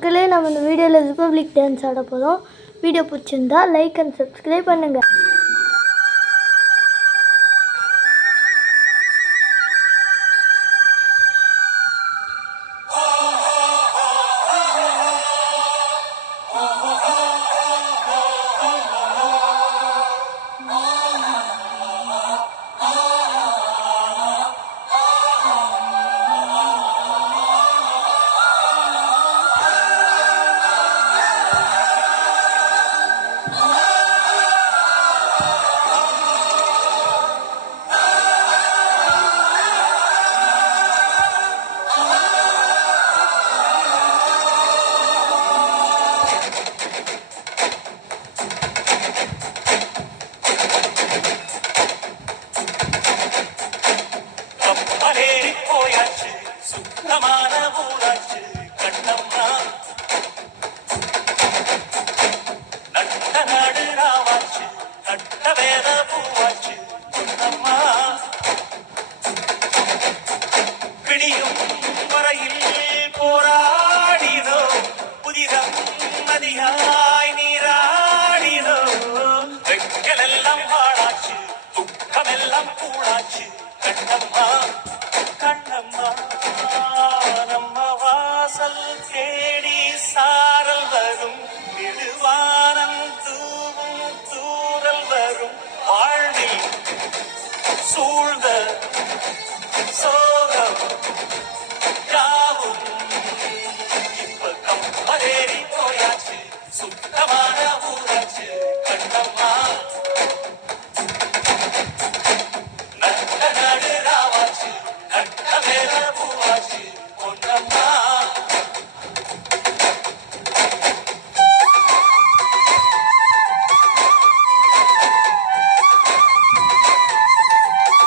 மக்களே, நம்ம இந்த வீடியோவில் ரிப்பப்ளிக் டான்ஸ் ஆட போகிறோம். வீடியோ பிடிச்சிருந்தா லைக் அண்ட் சப்ஸ்கிரைப் பண்ணுங்கள். போயாச்சு சுத்தமான ஊராச்சு கண்ணம்மா நட்ட நாடு ராவாச்சு நட்ட வேத பூவாச்சு பொன்னம்மா பிடியும் வரையில் போராடினோ புதிதம் நதியாய் நீராடினோ வெக்கலெல்லாம் வாழாச்சு துக்கமெல்லாம் கூடாச்சு கண்ணம்மா கண்ணம்மா நம்ம வாசல்